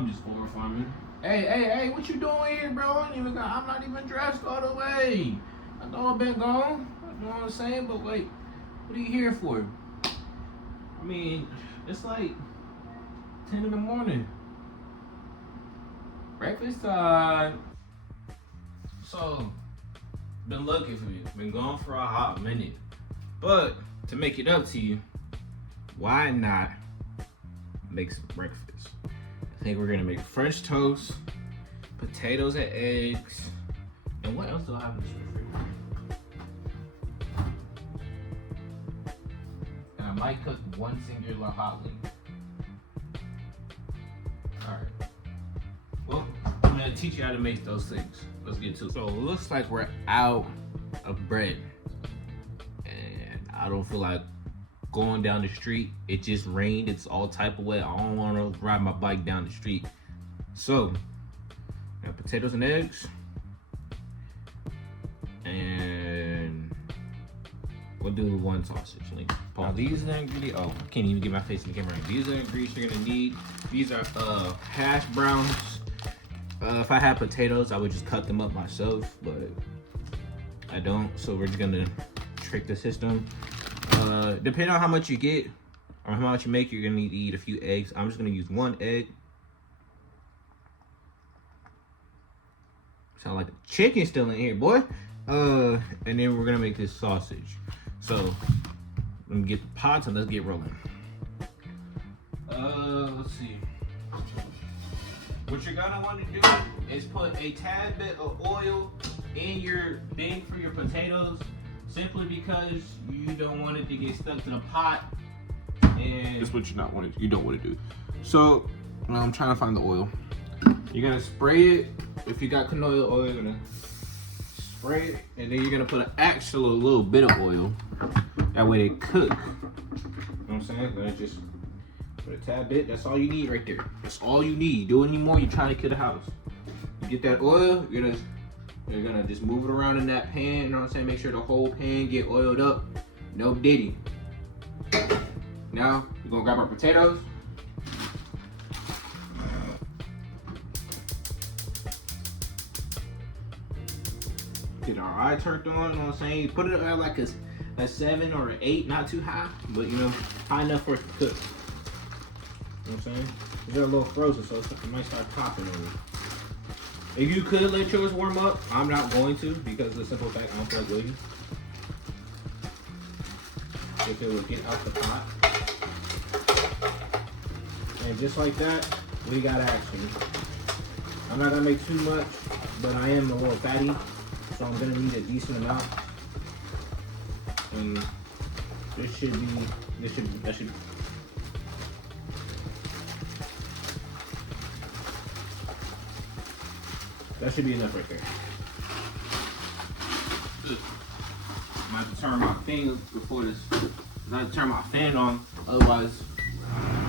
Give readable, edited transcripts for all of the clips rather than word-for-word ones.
I'm just forward farming. Hey, what you doing here, bro? I'm not even dressed all the way. I know I've been gone. You know what I'm saying? But wait, what are you here for? I mean, it's like 10 in the morning. Breakfast time. So, been looking for you. Been gone for a hot minute. But to make it up to you, why not make some breakfast? I think we're gonna make French toast, potatoes and eggs, and what else do I have in this refrigerator? And I might cook one singular hot link. Alright. Well, I'm gonna teach you how to make those things. Let's get to it. So it looks like we're out of bread. And I don't feel like going down the street. It just rained. It's all type of wet. I don't want to ride my bike down the street. So, got potatoes and eggs. And we'll do one sausage. Like, now these are the ingredients. Oh, I can't even get my face in the camera. These are the ingredients you're gonna need. These are hash browns. If I had potatoes, I would just cut them up myself, but I don't. So we're just gonna trick the system. Depending on how much you get or how much you make, you're gonna need to eat a few eggs. I'm just gonna use one egg. Sound like a chicken still in here, boy. And then we're gonna make this sausage. So let me get the pots and let's get rolling. Let's see. What you're gonna want to do is put a tad bit of oil in your thing for your potatoes, simply because you don't want it to get stuck to the pot. And that's what you don't want to do. So I'm trying to find the oil. You're gonna spray it. If you got canola oil, you're gonna spray it, and then you're gonna put an actual little bit of oil. That way they cook. You know what I'm saying? Gonna just put a tad bit. That's all you need right there. That's all you need. Do any more, you're trying to kill the house. You get that oil, you're gonna just move it around in that pan. You know what I'm saying? Make sure the whole pan get oiled up. No diddy. Now we're gonna grab our potatoes. Get our eye turned on. You know what I'm saying? Put it at like a 7 or an 8, not too high, but you know, high enough for it to cook. You know what I'm saying? They're a little frozen, so it might start popping on you. If you could let yours warm up, I'm not going to, because of the simple fact I don't feel like waiting. If it will get out the pot. And just like that, we got action. I'm not gonna make too much, but I am a little fatty, so I'm gonna need a decent amount. And that should be enough right there. I'm gonna have to turn my thing before this. I have to turn my fan on, otherwise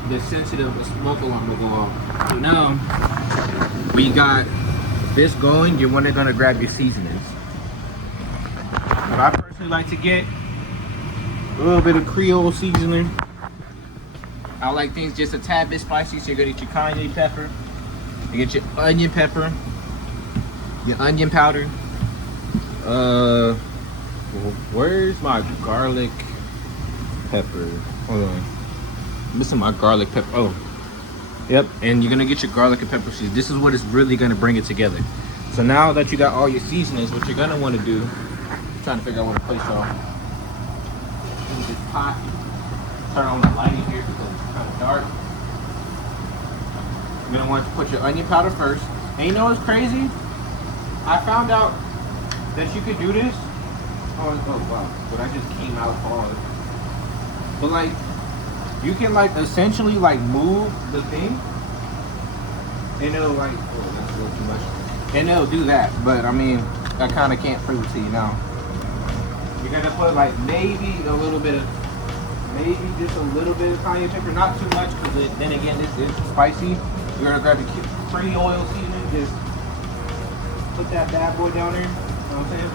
the smoke alarm will go off. So now we got this going. You're gonna grab your seasonings. What I personally like to get a little bit of Creole seasoning. I like things just a tad bit spicy, so you're gonna get your cayenne pepper. You get your onion pepper. Your onion powder. Where's my garlic pepper? Hold on. I'm missing my garlic pepper. Oh, yep. And you're gonna get your garlic and pepper seeds. This is what is really gonna bring it together. So now that you got all your seasonings, what you're gonna want to do, I'm trying to figure out where to place y'all. In this pot. Turn on the light in here because it's kind of dark. You're gonna want to put your onion powder first. And you know what's crazy? I found out that you could do this. Oh wow, but I just came out hard. But like, you can like essentially like move the thing, and it'll like, oh, that's a little too much. And it'll do that, but I mean, I kind of can't prove it to you now. You're gonna put like maybe just a little bit of cayenne pepper, not too much, because then again, this is spicy. You're gonna grab your Creole seasoning, just put that bad boy down there, you know what I'm saying?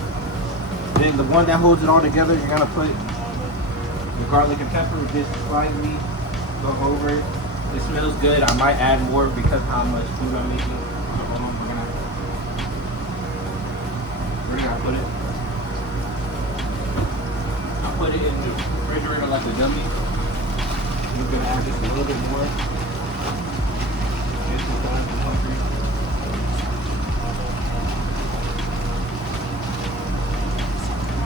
Then the one that holds it all together, you're gonna put your garlic and pepper, just slightly go over it. It smells good. I might add more because of how much food I'm making. So hold on, where did I put it? I put it in the refrigerator like a dummy. We're gonna add just a little bit more. This is done. I'm hungry.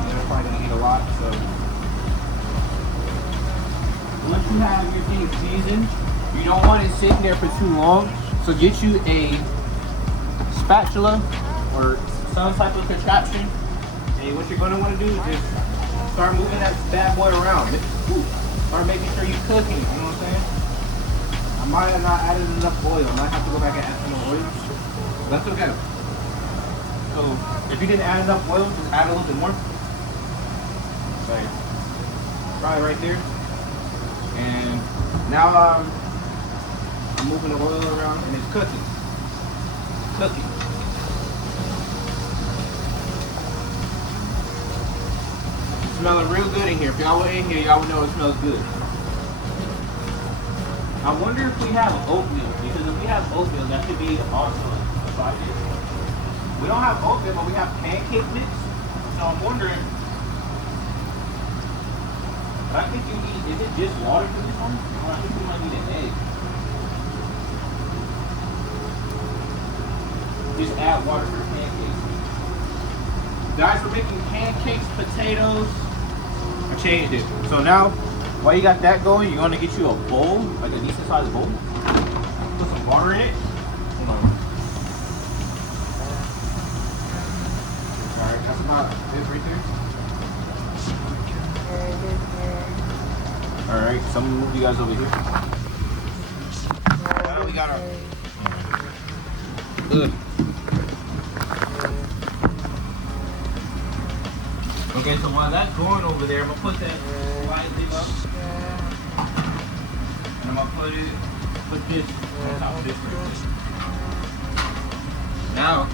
They're probably gonna eat a lot, so once you have your thing seasoned, you don't want it sitting there for too long. So get you a spatula or some type of contraption. And what you're gonna want to do is just start moving that bad boy around. Start making sure you're cooking, you know what I'm saying? I might have not added enough oil. I might have to go back and add some more oil. That's okay. So if you didn't add enough oil, just add a little bit more. Like, probably right there. And now I'm moving the oil around and it's cooking. Cooking. It's smelling real good in here. If y'all were in here, y'all would know it smells good. I wonder if we have oatmeal, because if we have oatmeal, that should be also a side dish. We don't have oatmeal, but we have pancake mix. So I'm wondering. But I think you need, is it just water for this one? Or I think we might need an egg. Just add water for pancakes. Guys, we're making pancakes, potatoes. I changed it. So now, while you got that going, you're gonna get you a bowl, like a decent sized bowl. Put some water in it. Hold on. Alright, that's about it right there. Alright, so I'm gonna move you guys over here. Now we got our okay, so while that's going over there, I'm gonna put that slightly up. And I'm gonna put this on top of this right here. Now,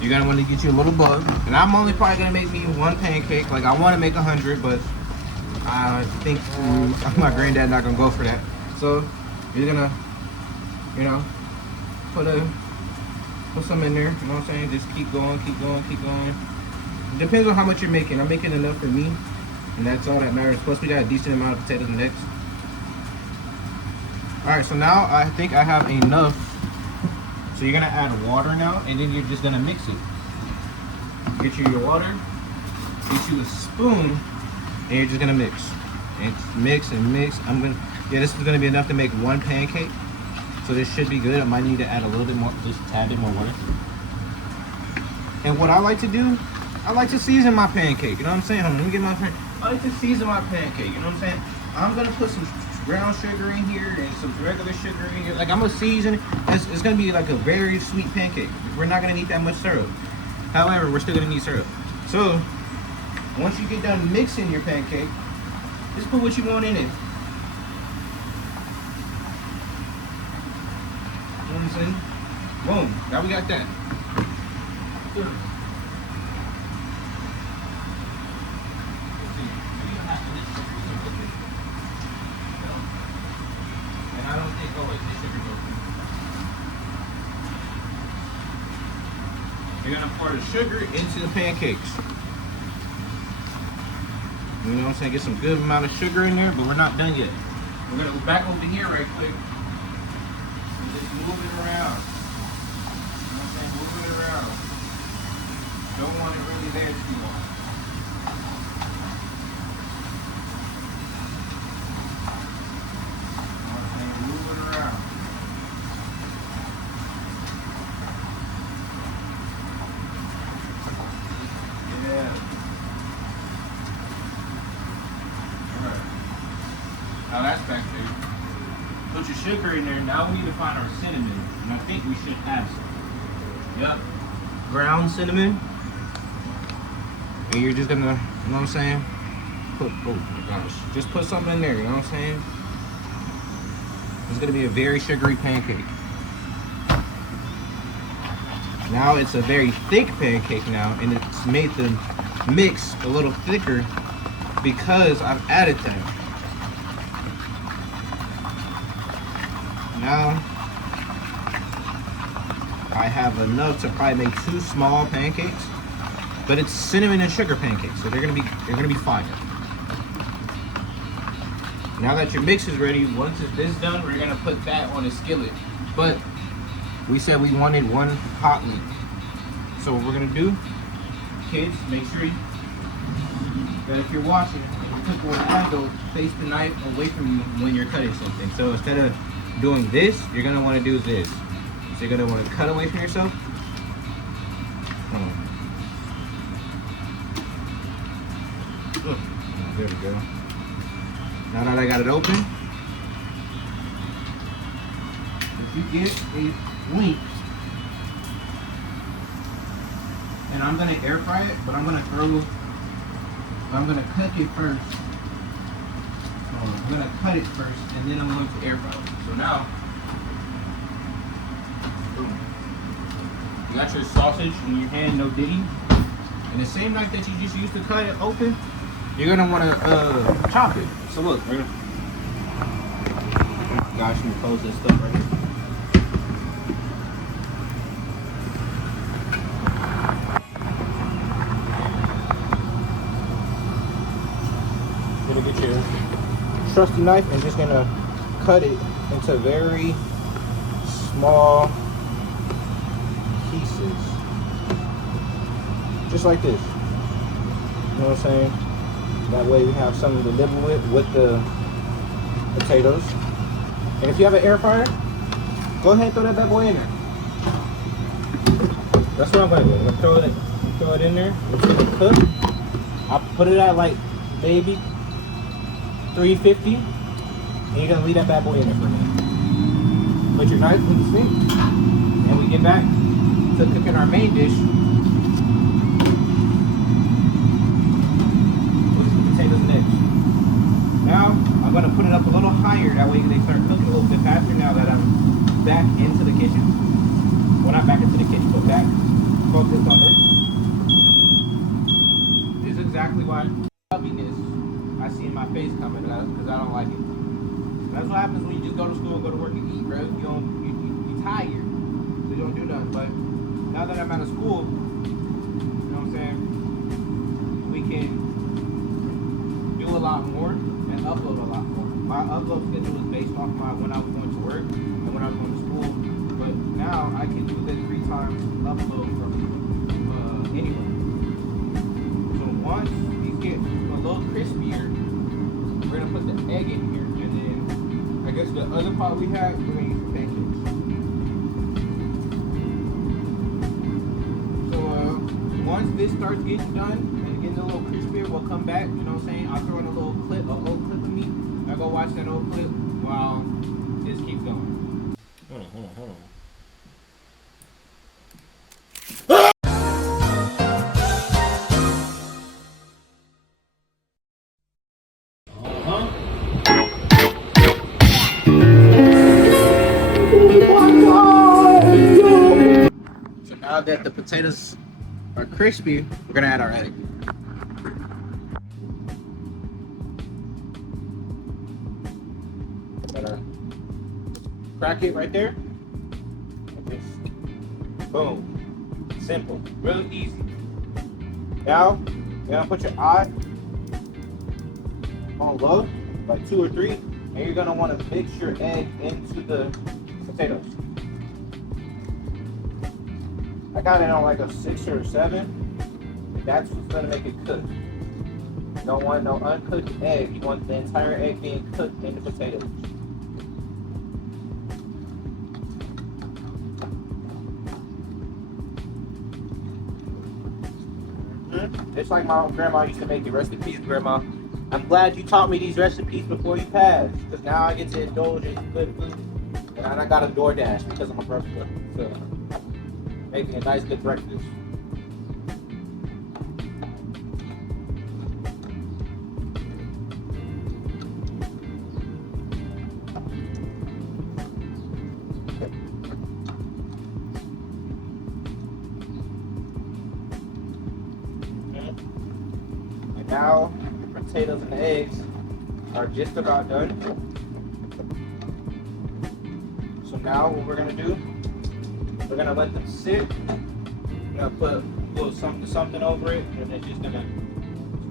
you're gonna want to get you a little bug. And I'm only probably gonna make me one pancake. Like I wanna make 100, but I think my granddad not gonna go for that. So you're gonna, you know, put some in there. You know what I'm saying? Just keep going, keep going, keep going. It depends on how much you're making. I'm making enough for me, and that's all that matters. Plus, we got a decent amount of potatoes next. All right, so now I think I have enough. So you're gonna add water now, and then you're just gonna mix it. Get you your water, get you a spoon, and you're just gonna mix. And mix and mix. This is gonna be enough to make one pancake. So this should be good. I might need to add a little bit more, just a tad bit more water. And what I like to do, I like to season my pancake. You know what I'm saying? Hold on, let me get my pancake. I like to season my pancake. You know what I'm saying? I'm gonna put some brown sugar in here and some regular sugar in here. Like I'm gonna season it. It's gonna be like a very sweet pancake. We're not gonna need that much syrup. However, we're still gonna need syrup. So once you get done mixing your pancake, just put what you want in it. You know what I'm saying? Boom. Now we got that. Good. And I don't think, oh wait, this sugar's open. You're gonna pour the sugar into the pancakes. You know what I'm saying? Get some good amount of sugar in there, but we're not done yet. We're gonna go back over here right quick. Just move it around. You know what I'm saying? Move it around. Don't want it really there too long. You know what I'm saying? Move it around. Yeah. Alright. Now that's back there. Put your sugar in there. Now we need to find our cinnamon. And I think we should have some. Yep. Ground cinnamon. And you're just gonna, you know what I'm saying? Oh my gosh. Just put something in there, you know what I'm saying? It's gonna be a very sugary pancake. Now it's a very thick pancake now, and it's made the mix a little thicker because I've added that. now I have enough to probably make 2 small pancakes, but it's cinnamon and sugar pancakes, so they're gonna be fire. Now that your mix is ready, once this is done, we're gonna put that on a skillet. But we said we wanted 1 hot link. So what we're gonna do, kids, make sure that if you're watching and you cook with a handle, face the knife away from you when you're cutting something. So instead of doing this, you're gonna wanna do this. So you're gonna wanna cut away from yourself. Oh, there we go. Now that I got it open, if you get a link, and I'm gonna air fry it, but I'm gonna cook it first. I'm gonna cut it first, and then I'm going to air fry it. So now, boom. You got your sausage in your hand, no digging. And the same knife that you just used to cut it open, you're gonna wanna chop it. So look, we're gonna, oh my gosh, let me close this stuff right here. You're gonna get your trusty knife and just gonna cut it into very small pieces. Just like this. You know what I'm saying? That way we have something to nibble with the potatoes. And if you have an air fryer, go ahead and throw that bad boy in there. That's what I'm gonna do. I'm gonna throw it in there. It's gonna cook. I'll put it at like maybe 350. And you're gonna leave that bad boy in there for a minute. Put your knife in the sink. And we get back to cooking our main dish. Now, I'm going to put it up a little higher, that way they start cooking a little bit faster now that I'm back into the kitchen. Well, not back into the kitchen, but back focused on this. This is exactly why stubbornness I see in my face coming, because I don't like it. That's what happens when you just go to school and go to work and eat, bro. You're tired, so you don't do nothing. But now that I'm out of school, you know what I'm saying, we can do a lot more and upload a lot more. My upload schedule is based off my when I was going to work and when I was going to school. But now I can do this 3 times upload from anywhere. So once these get a little crispier, we're gonna put the egg in here, and then I guess the other pot we have, we're gonna use for pancakes. So once this starts getting done and getting a little crispier, we'll come back. You know what I'm saying? I'll throw in a little clip, an old clip of me. I'll go watch that old clip while this keeps going. Hold on. So now that the potatoes are crispy, we're gonna add our egg. Crack it right there. Like this. Boom. Simple. Really easy. Now, you're gonna put your eye on low, like 2 or 3, and you're gonna want to mix your egg into the potatoes. I got it on like a 6 or 7. That's what's gonna make it cook. You don't want no uncooked egg. You want the entire egg being cooked in the potatoes. Just like my grandma used to make the recipes, Grandma. I'm glad you taught me these recipes before you passed, because now I get to indulge in good food. And I got a DoorDash because I'm a breakfast. So, making a nice good breakfast. Now, the potatoes and the eggs are just about done. So now what we're gonna do, we're gonna let them sit. We're gonna put a little something over it, and it's just gonna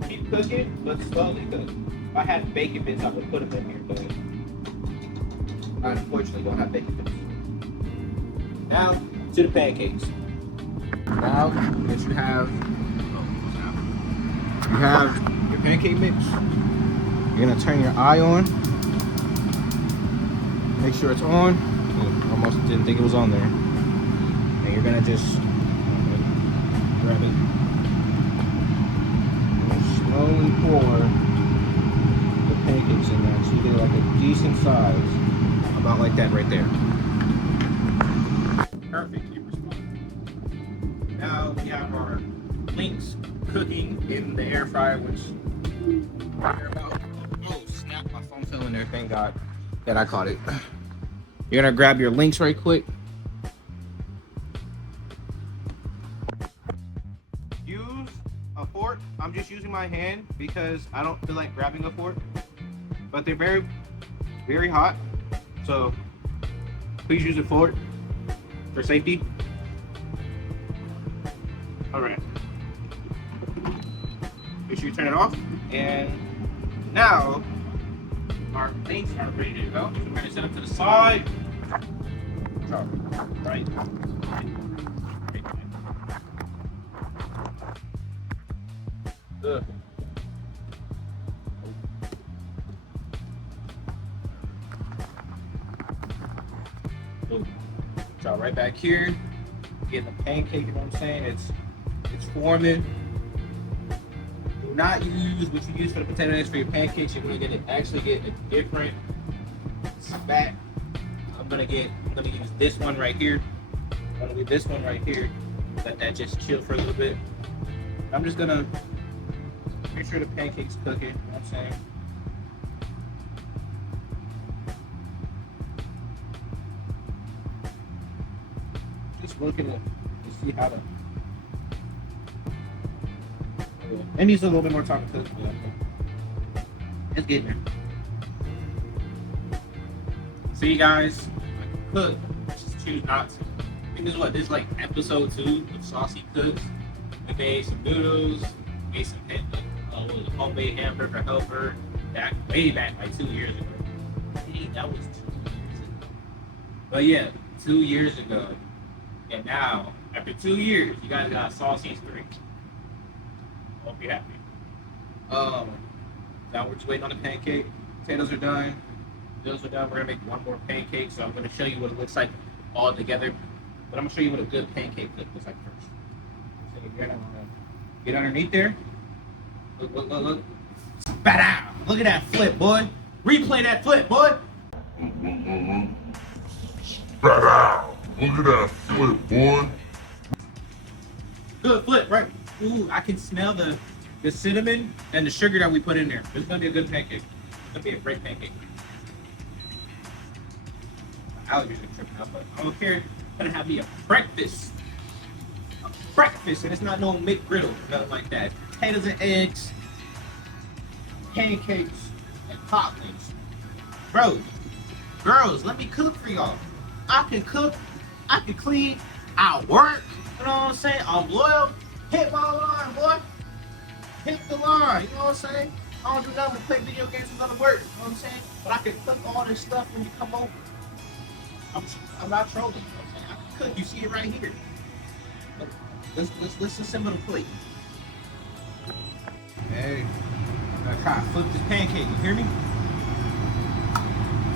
keep cooking, but slowly cook. If I had bacon bits, I would put them in here, but I unfortunately don't have bacon bits. Now to the pancakes. Now that you have your pancake mix, you're gonna turn your eye on. Make sure it's on. Oh, almost didn't think it was on there. And you're gonna just grab it and slowly pour the pancakes in there so you get like a decent size, about like that right there. Perfect. Now we have our links cooking in the air fryer, which we're about. Oh snap! My phone fell in there. Thank God that I caught it. You're gonna grab your links right quick. Use a fork. I'm just using my hand because I don't feel like grabbing a fork. But they're very, very hot. So please use a fork for safety. All right. Make sure you turn it off. And now our links are ready to go. So we're gonna set them to the side. Right. Good. Drop right back here. Getting the pancake, you know what I'm saying? It's forming. Do not use what you use for the potato eggs for your pancakes. You're gonna actually get a different spat. I'm gonna use this one right here. I'm gonna leave this one right here. Let that just chill for a little bit. I'm just gonna make sure the pancake's cooking, you know what I'm saying? Just looking to see how to. It needs a little bit more time to cook. It's getting there. See, guys, I can cook. Just choose not to. I think this is like episode 2 of Saucy Cooks. We made some noodles, made some homemade hamburger helper way back like 2 years ago. Dang, that was 2 years ago. But yeah, 2 years ago. And now, after 2 years, you guys got Saucy's 3. Hope you're happy. Now we're just waiting on the pancake. Potatoes are done. Noodles are done. We're gonna make one more pancake. So I'm gonna show you what it looks like all together. But I'm gonna show you what a good pancake looks like first. So you're gonna get underneath there. Look. Spat out. Look at that flip, boy. Replay that flip, boy. Spat out. Look at that flip, boy. Good flip, right? Ooh, I can smell the cinnamon and the sugar that we put in there. It's gonna be a good pancake. It's gonna be a great pancake. My allergies are tripping out, but I don't care. I'm gonna have me a breakfast. And it's not no McGriddle, nothing like that. Potatoes and eggs, pancakes, and hot wings. Bro, girls, let me cook for y'all. I can cook, I can clean, I work. You know what I'm saying? I'm loyal. Hit my line, boy. Hit the line. You know what I'm saying? I don't do nothing but play video games and go to work. You know what I'm saying? But I can cook all this stuff when you come over. I'm not trolling. You know what I'm saying? I can cook. You see it right here. Look, let's assemble the plate. Hey, I'm gonna try to flip this pancake. You hear me?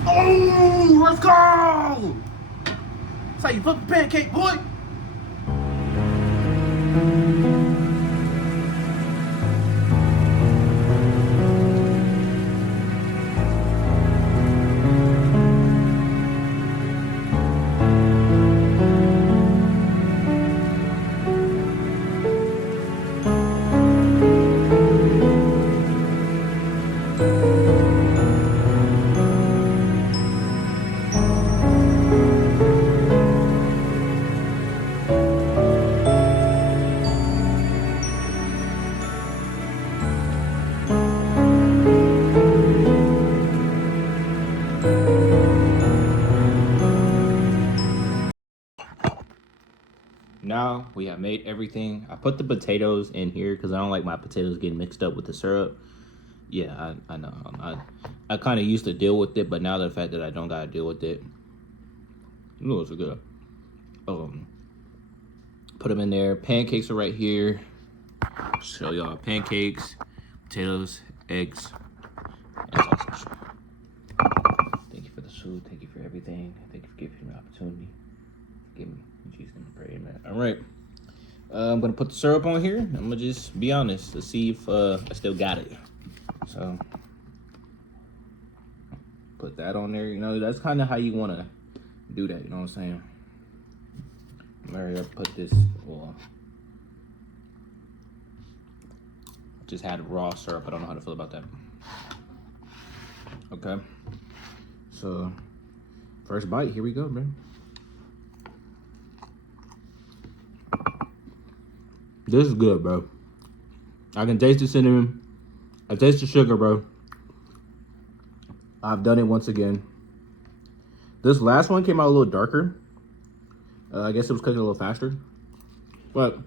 Oh, let's go! That's how you flip the pancake, boy. now we have made everything. I put the potatoes in here because I don't like my potatoes getting mixed up with the syrup. Yeah, I know. I kind of used to deal with it, but now the fact that I don't gotta deal with it, noodles are good. Put them in there. Pancakes are right here. Show y'all pancakes, potatoes, eggs, and sausage. Thank you for the food. Thank you for everything. Thank you for giving me the opportunity. Give me Jesus and pray, amen. All right. I'm gonna put the syrup on here. I'm gonna just be honest to see if I still got it. So put that on there. You know, that's kind of how you wanna do that. You know what I'm saying? Mary, I put this. Well, just had raw syrup. I don't know how to feel about that. Okay. So first bite. Here we go, man. This is good, bro. I can taste the cinnamon. I taste the sugar, bro. I've done it once again. This last one came out a little darker. I guess it was cooking a little faster. But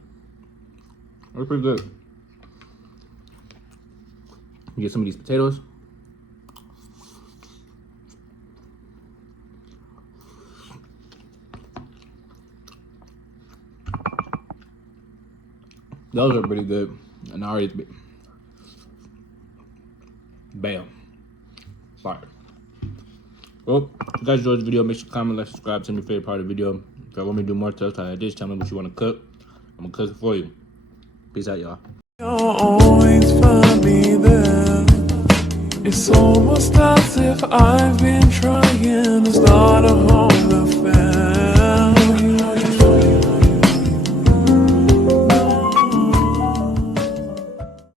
it was pretty good. Get some of these potatoes. Those are pretty good. And I already, bam, fire. Well, if you guys enjoyed the video, make sure to comment, like, subscribe, tell me your favorite part of the video. If you want me to do more stuff like this, tell me what you want to cook. I'm gonna cook it for you. Peace out, y'all. You'll always find me there. It's almost as if I've been trying.